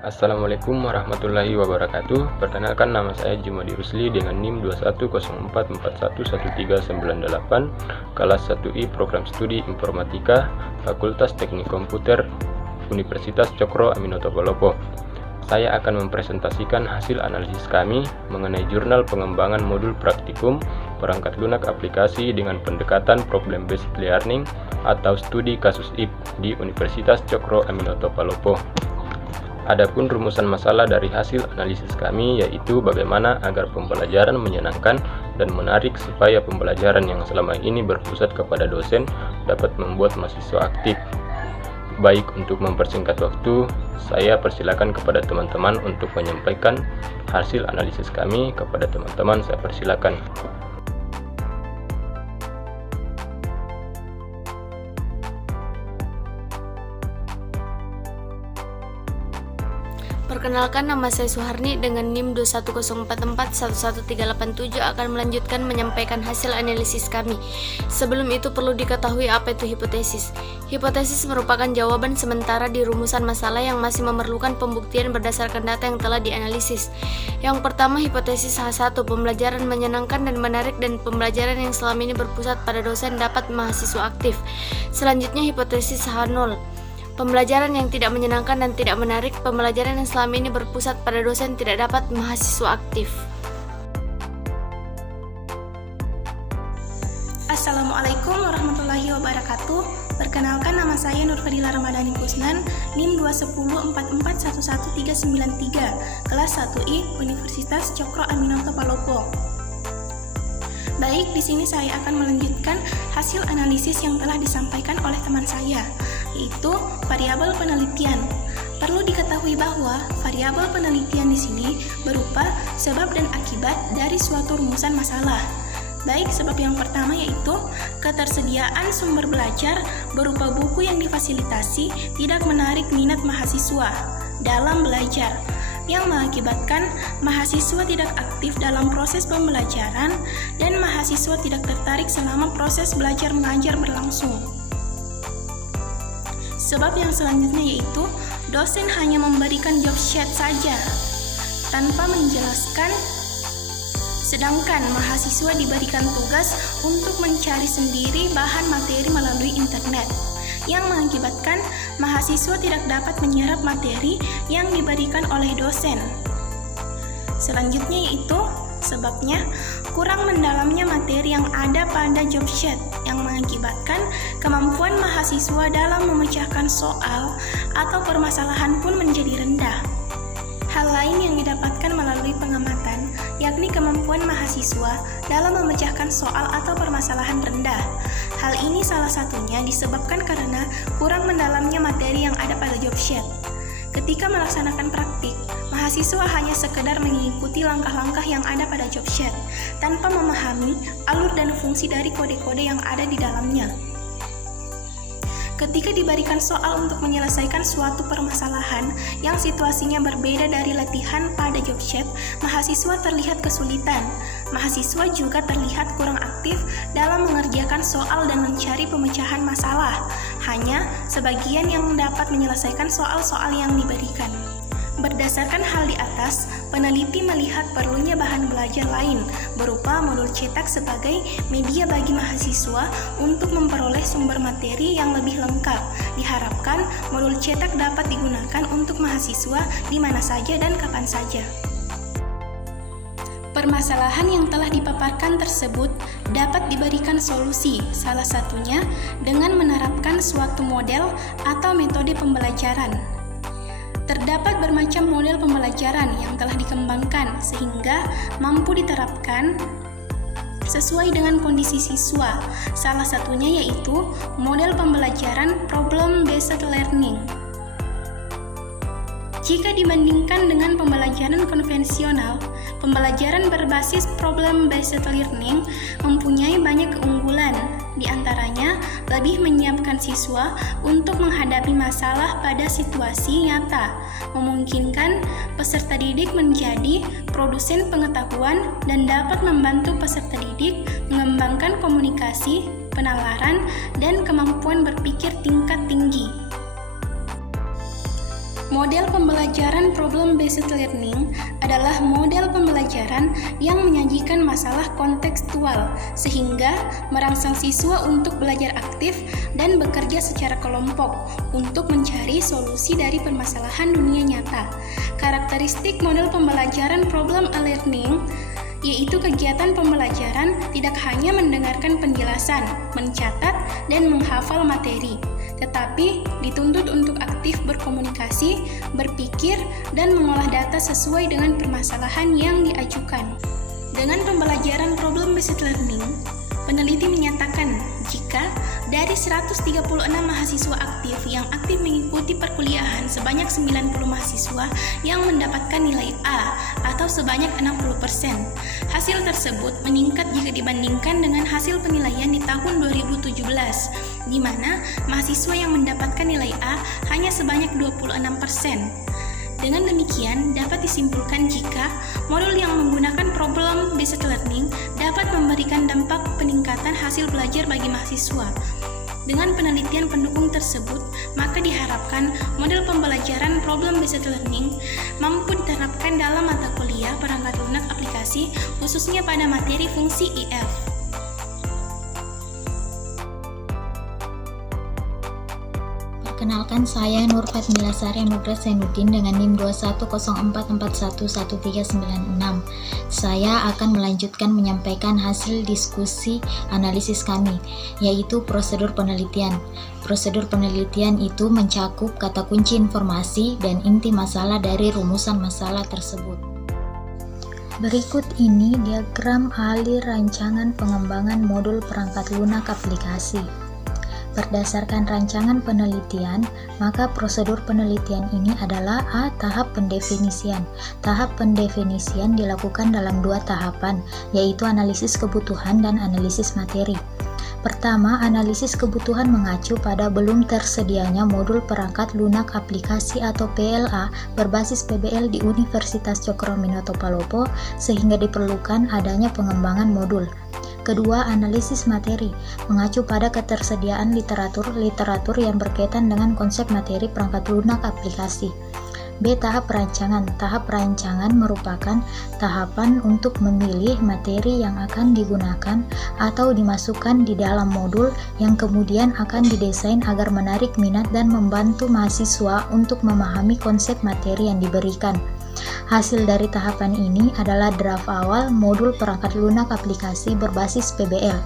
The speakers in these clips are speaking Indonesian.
Assalamualaikum warahmatullahi wabarakatuh. Perkenalkan, nama saya Jumadi Rusli dengan NIM 2104411398, kelas 1I Program Studi Informatika, Fakultas Teknik Komputer, Universitas Cokro Aminoto Palopo. Saya akan mempresentasikan hasil analisis kami mengenai jurnal pengembangan modul praktikum perangkat lunak aplikasi dengan pendekatan problem based learning atau studi kasus IP di Universitas Cokro Aminoto Palopo. Adapun rumusan masalah dari hasil analisis kami yaitu bagaimana agar pembelajaran menyenangkan dan menarik supaya pembelajaran yang selama ini berpusat kepada dosen dapat membuat mahasiswa aktif. Baik, untuk mempersingkat waktu, saya persilakan kepada teman-teman untuk menyampaikan hasil analisis kami kepada teman-teman. Saya persilakan. Perkenalkan, nama saya Suharni dengan NIM 2104411387 akan melanjutkan menyampaikan hasil analisis kami. Sebelum itu perlu diketahui apa itu hipotesis. Hipotesis merupakan jawaban sementara di rumusan masalah yang masih memerlukan pembuktian berdasarkan data yang telah dianalisis. Yang pertama, hipotesis H1, pembelajaran menyenangkan dan menarik dan pembelajaran yang selama ini berpusat pada dosen dapat mahasiswa aktif. Selanjutnya, hipotesis H0, pembelajaran yang tidak menyenangkan dan tidak menarik, pembelajaran yang selama ini berpusat pada dosen tidak dapat mahasiswa aktif. Assalamualaikum warahmatullahi wabarakatuh. Perkenalkan, nama saya Nurfadila Ramadhani Kusnan, NIM 210441393, kelas 1I Universitas Cokro Aminoto Palopo. Baik, di sini saya akan melanjutkan hasil analisis yang telah disampaikan oleh teman saya, yaitu variabel penelitian. Perlu diketahui bahwa variabel penelitian di sini berupa sebab dan akibat dari suatu rumusan masalah. Baik, sebab yang pertama yaitu ketersediaan sumber belajar berupa buku yang difasilitasi tidak menarik minat mahasiswa dalam belajar, yang mengakibatkan mahasiswa tidak aktif dalam proses pembelajaran dan mahasiswa tidak tertarik selama proses belajar mengajar berlangsung. Sebab yang selanjutnya yaitu dosen hanya memberikan job sheet saja tanpa menjelaskan, sedangkan mahasiswa diberikan tugas untuk mencari sendiri bahan materi melalui internet, yang mengakibatkan mahasiswa tidak dapat menyerap materi yang diberikan oleh dosen. Selanjutnya yaitu sebabnya kurang mendalamnya materi yang ada pada job sheet, yang mengakibatkan kemampuan mahasiswa dalam memecahkan soal atau permasalahan pun menjadi rendah. Hal lain yang didapatkan melalui pengamatan, yakni kemampuan mahasiswa dalam memecahkan soal atau permasalahan rendah. Hal ini salah satunya disebabkan karena kurang mendalamnya materi yang ada pada job sheet. Ketika melaksanakan praktik, mahasiswa hanya sekedar mengikuti langkah-langkah yang ada pada job sheet, tanpa memahami alur dan fungsi dari kode-kode yang ada di dalamnya. Ketika diberikan soal untuk menyelesaikan suatu permasalahan yang situasinya berbeda dari latihan pada job sheet, mahasiswa terlihat kesulitan. Mahasiswa juga terlihat kurang aktif dalam mengerjakan soal dan mencari pemecahan masalah. Hanya sebagian yang dapat menyelesaikan soal-soal yang diberikan. Berdasarkan hal di atas, peneliti melihat perlunya bahan belajar lain berupa modul cetak sebagai media bagi mahasiswa untuk memperoleh sumber materi yang lebih lengkap. Diharapkan modul cetak dapat digunakan untuk mahasiswa di mana saja dan kapan saja. Permasalahan yang telah dipaparkan tersebut dapat diberikan solusi, salah satunya dengan menerapkan suatu model atau metode pembelajaran. Terdapat bermacam model pembelajaran yang telah dikembangkan sehingga mampu diterapkan sesuai dengan kondisi siswa. Salah satunya yaitu model pembelajaran problem based learning. Jika dibandingkan dengan pembelajaran konvensional, pembelajaran berbasis problem based learning mempunyai banyak keunggulan. Di antaranya, lebih menyiapkan siswa untuk menghadapi masalah pada situasi nyata, memungkinkan peserta didik menjadi produsen pengetahuan dan dapat membantu peserta didik mengembangkan komunikasi, penalaran, dan kemampuan berpikir tingkat tinggi. Model pembelajaran problem-based learning adalah model pembelajaran yang menyajikan masalah kontekstual sehingga merangsang siswa untuk belajar aktif dan bekerja secara kelompok untuk mencari solusi dari permasalahan dunia nyata. Karakteristik model pembelajaran problem learning yaitu kegiatan pembelajaran tidak hanya mendengarkan penjelasan, mencatat, dan menghafal materi, tetapi dituntut untuk aktif berkomunikasi, berpikir, dan mengolah data sesuai dengan permasalahan yang diajukan. Dengan pembelajaran problem-based learning, peneliti menyatakan jika dari 136 mahasiswa aktif yang aktif mengikuti perkuliahan sebanyak 90 mahasiswa yang mendapatkan nilai A atau sebanyak 60%. Hasil tersebut meningkat jika dibandingkan dengan hasil penilaian di tahun 2017, di mana mahasiswa yang mendapatkan nilai A hanya sebanyak 26%. Dengan demikian, dapat disimpulkan jika modul yang menggunakan problem-based learning dapat memberikan dampak peningkatan hasil belajar bagi mahasiswa. Dengan penelitian pendukung tersebut, maka diharapkan model pembelajaran problem-based learning mampu diterapkan dalam mata kuliah perangkat lunak aplikasi, khususnya pada materi fungsi IF. Perkenalkan, saya Nur Fatmila Sari Anugrah Zainuddin dengan NIM 210441396. Saya akan melanjutkan menyampaikan hasil diskusi analisis kami, yaitu prosedur penelitian. Prosedur penelitian itu mencakup kata kunci informasi dan inti masalah dari rumusan masalah tersebut. Berikut ini diagram alir rancangan pengembangan modul perangkat lunak aplikasi. Berdasarkan rancangan penelitian, maka prosedur penelitian ini adalah A. Tahap pendefinisian. Tahap pendefinisian dilakukan dalam dua tahapan, yaitu analisis kebutuhan dan analisis materi. Pertama, analisis kebutuhan mengacu pada belum tersedianya modul perangkat lunak aplikasi atau PLA berbasis PBL di Universitas Cokroaminoto Palopo, sehingga diperlukan adanya pengembangan modul. Kedua, analisis materi mengacu pada ketersediaan literatur yang berkaitan dengan konsep materi perangkat lunak aplikasi. B. Tahap perancangan. Tahap perancangan merupakan tahapan untuk memilih materi yang akan digunakan atau dimasukkan di dalam modul yang kemudian akan didesain agar menarik minat dan membantu mahasiswa untuk memahami konsep materi yang diberikan. Hasil dari tahapan ini adalah draft awal modul perangkat lunak aplikasi berbasis PBL.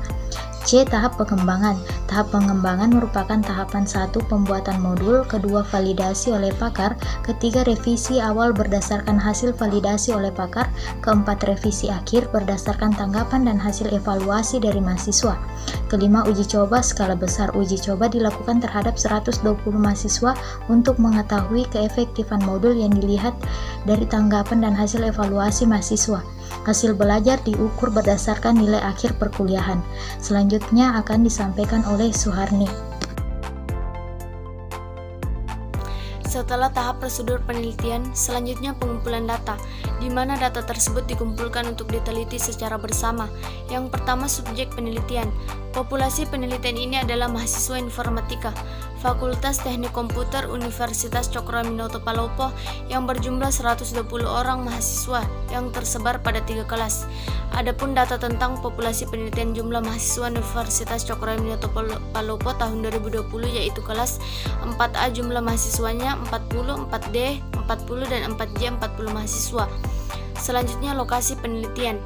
C. Tahap pengembangan. Tahap pengembangan merupakan tahapan 1. Pembuatan modul, kedua validasi oleh pakar, ketiga revisi awal berdasarkan hasil validasi oleh pakar, keempat revisi akhir berdasarkan tanggapan dan hasil evaluasi dari mahasiswa. Kelima, uji coba skala besar. Uji coba dilakukan terhadap 120 mahasiswa untuk mengetahui keefektifan modul yang dilihat dari tanggapan dan hasil evaluasi mahasiswa. Hasil belajar diukur berdasarkan nilai akhir perkuliahan. Selanjutnya akan disampaikan oleh Suharni. Setelah tahap prosedur penelitian, selanjutnya pengumpulan data, di mana data tersebut dikumpulkan untuk diteliti secara bersama. Yang pertama, subjek penelitian. Populasi penelitian ini adalah mahasiswa informatika, Fakultas Teknik Komputer Universitas Cokroaminoto Palopo yang berjumlah 120 orang mahasiswa yang tersebar pada 3 kelas. Adapun data tentang populasi penelitian jumlah mahasiswa Universitas Cokroaminoto Palopo tahun 2020 yaitu kelas 4A jumlah mahasiswanya 40, 4D 40 dan 4J 40 mahasiswa. Selanjutnya lokasi penelitian.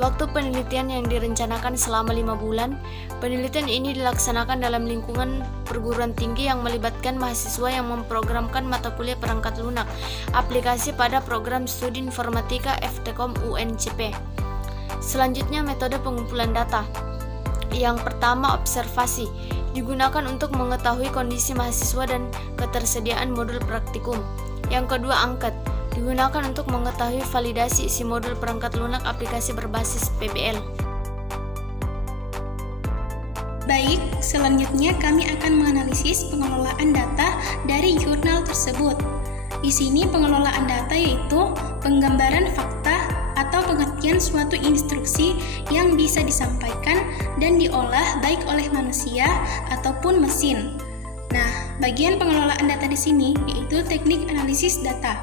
Waktu penelitian yang direncanakan selama 5 bulan. Penelitian ini dilaksanakan dalam lingkungan perguruan tinggi yang melibatkan mahasiswa yang memprogramkan mata kuliah perangkat lunak aplikasi pada program studi informatika FTKOM UNCP. Selanjutnya metode pengumpulan data. Yang pertama, observasi. Digunakan untuk mengetahui kondisi mahasiswa dan ketersediaan modul praktikum. Yang kedua, angket. Digunakan untuk mengetahui validasi isi modul perangkat lunak aplikasi berbasis PBL. Baik, selanjutnya kami akan menganalisis pengelolaan data dari jurnal tersebut. Di sini pengelolaan data yaitu penggambaran fakta atau pengertian suatu instruksi yang bisa disampaikan dan diolah baik oleh manusia ataupun mesin. Nah, bagian pengelolaan data di sini yaitu teknik analisis data.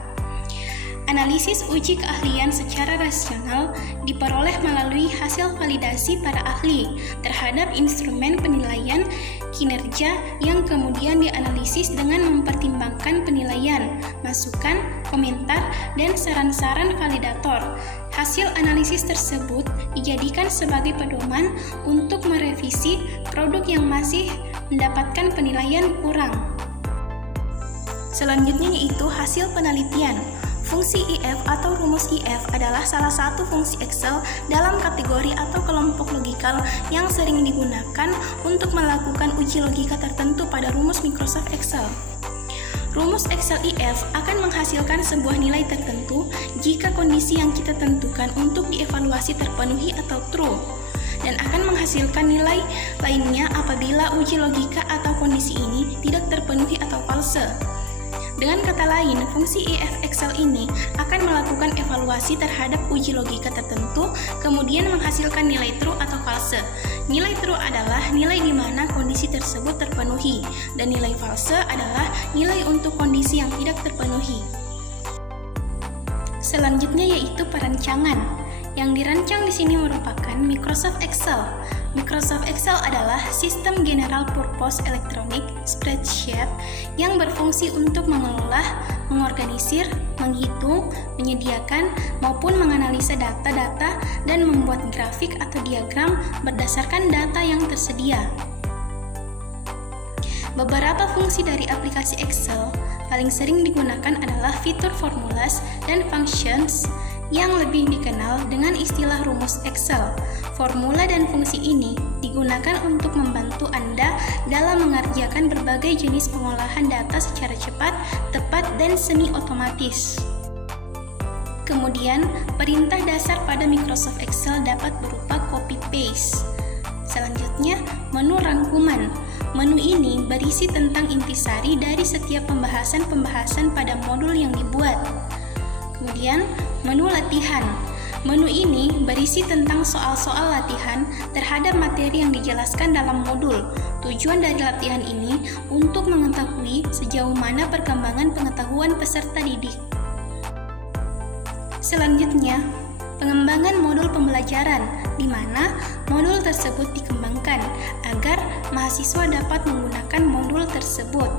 Analisis uji keahlian secara rasional diperoleh melalui hasil validasi para ahli terhadap instrumen penilaian kinerja yang kemudian dianalisis dengan mempertimbangkan penilaian, masukan, komentar, dan saran-saran validator. Hasil analisis tersebut dijadikan sebagai pedoman untuk merevisi produk yang masih mendapatkan penilaian kurang. Selanjutnya yaitu hasil penelitian. Fungsi IF atau rumus IF adalah salah satu fungsi Excel dalam kategori atau kelompok logikal yang sering digunakan untuk melakukan uji logika tertentu pada rumus Microsoft Excel. Rumus Excel IF akan menghasilkan sebuah nilai tertentu jika kondisi yang kita tentukan untuk dievaluasi terpenuhi atau true, dan akan menghasilkan nilai lainnya apabila uji logika atau kondisi ini tidak terpenuhi atau false. Dengan kata lain, fungsi IF Excel ini akan melakukan evaluasi terhadap uji logika tertentu, kemudian menghasilkan nilai true atau false. Nilai true adalah nilai di mana kondisi tersebut terpenuhi, dan nilai false adalah nilai untuk kondisi yang tidak terpenuhi. Selanjutnya yaitu perancangan. Yang dirancang di sini merupakan Microsoft Excel. Microsoft Excel adalah sistem general purpose electronic spreadsheet yang berfungsi untuk mengelola, mengorganisir, menghitung, menyediakan, maupun menganalisa data-data dan membuat grafik atau diagram berdasarkan data yang tersedia. Beberapa fungsi dari aplikasi Excel paling sering digunakan adalah fitur formulas dan functions yang lebih dikenal dengan istilah rumus Excel. Formula dan fungsi ini digunakan untuk membantu Anda dalam mengerjakan berbagai jenis pengolahan data secara cepat, tepat, dan semi otomatis. Kemudian, perintah dasar pada Microsoft Excel dapat berupa copy-paste. Selanjutnya, menu rangkuman. Menu ini berisi tentang intisari dari setiap pembahasan-pembahasan pada modul yang dibuat. Kemudian, menu latihan. Menu ini berisi tentang soal-soal latihan terhadap materi yang dijelaskan dalam modul. Tujuan dari latihan ini untuk mengetahui sejauh mana perkembangan pengetahuan peserta didik. Selanjutnya, pengembangan modul pembelajaran, di mana modul tersebut dikembangkan agar mahasiswa dapat menggunakan modul tersebut.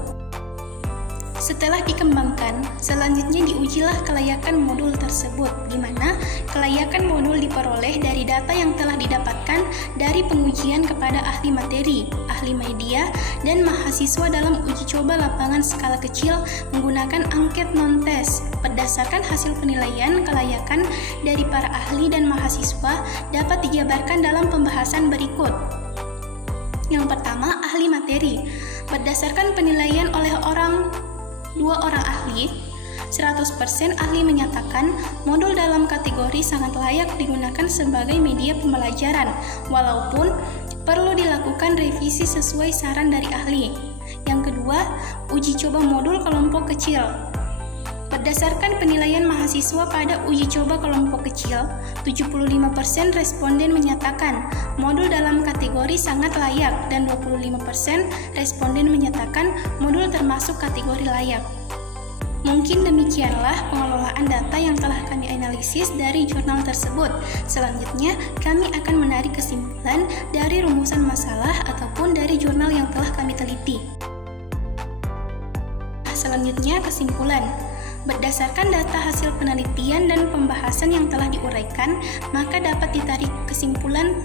Setelah dikembangkan, selanjutnya diujilah kelayakan modul tersebut, di mana kelayakan modul diperoleh dari data yang telah didapatkan dari pengujian kepada ahli materi, ahli media, dan mahasiswa dalam uji coba lapangan skala kecil menggunakan angket non-tes. Berdasarkan hasil penilaian kelayakan dari para ahli dan mahasiswa dapat dijabarkan dalam pembahasan berikut. Yang pertama, ahli materi. Berdasarkan penilaian oleh dua orang ahli, 100% ahli menyatakan modul dalam kategori sangat layak digunakan sebagai media pembelajaran, walaupun perlu dilakukan revisi sesuai saran dari ahli. Yang kedua, uji coba modul kelompok kecil. Berdasarkan penilaian mahasiswa pada uji coba kelompok kecil, 75% responden menyatakan modul dalam kategori sangat layak dan 25% responden menyatakan modul termasuk kategori layak. Mungkin demikianlah pengelolaan data yang telah kami analisis dari jurnal tersebut. Selanjutnya, kami akan menarik kesimpulan dari rumusan masalah ataupun dari jurnal yang telah kami teliti. Selanjutnya, kesimpulan. Berdasarkan data hasil penelitian dan pembahasan yang telah diuraikan, maka dapat ditarik kesimpulan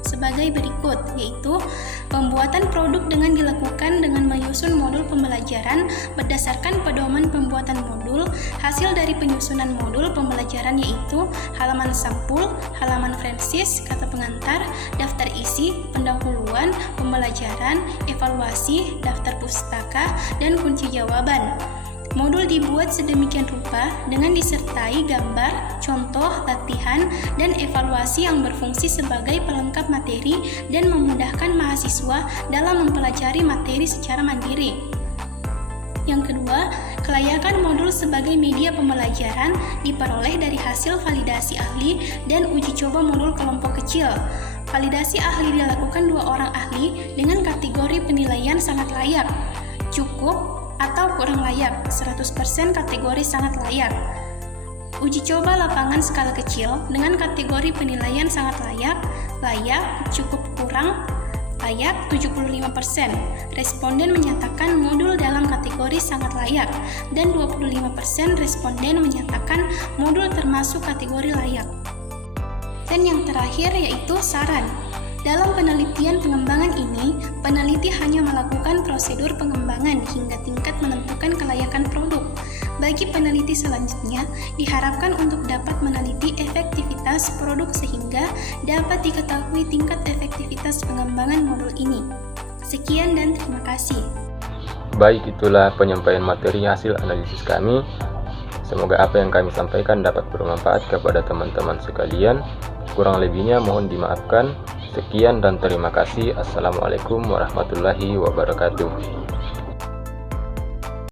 sebagai berikut, yaitu pembuatan produk dengan dilakukan dengan menyusun modul pembelajaran berdasarkan pedoman pembuatan modul. Hasil dari penyusunan modul pembelajaran yaitu halaman sampul, halaman fransis, kata pengantar, daftar isi, pendahuluan, pembelajaran, evaluasi, daftar pustaka, dan kunci jawaban. Modul dibuat sedemikian rupa dengan disertai gambar, contoh, latihan, dan evaluasi yang berfungsi sebagai pelengkap materi dan memudahkan mahasiswa dalam mempelajari materi secara mandiri. Yang kedua, kelayakan modul sebagai media pembelajaran diperoleh dari hasil validasi ahli dan uji coba modul kelompok kecil. Validasi ahli dilakukan 2 orang ahli dengan kategori penilaian sangat layak. cukup atau kurang layak, 100% kategori sangat layak. Uji coba lapangan skala kecil dengan kategori penilaian sangat layak, layak, cukup kurang, layak 75%. Responden menyatakan modul dalam kategori sangat layak dan 25% responden menyatakan modul termasuk kategori layak. Dan yang terakhir yaitu saran. Dalam penelitian pengembangan ini, peneliti hanya melakukan prosedur pengembangan hingga tingkat menentukan kelayakan produk. Bagi peneliti selanjutnya, diharapkan untuk dapat meneliti efektivitas produk sehingga dapat diketahui tingkat efektivitas pengembangan modul ini. Sekian dan terima kasih. Baik, itulah penyampaian materi hasil analisis kami. Semoga apa yang kami sampaikan dapat bermanfaat kepada teman-teman sekalian. Kurang lebihnya mohon dimaafkan. Sekian dan terima kasih. Assalamualaikum warahmatullahi wabarakatuh.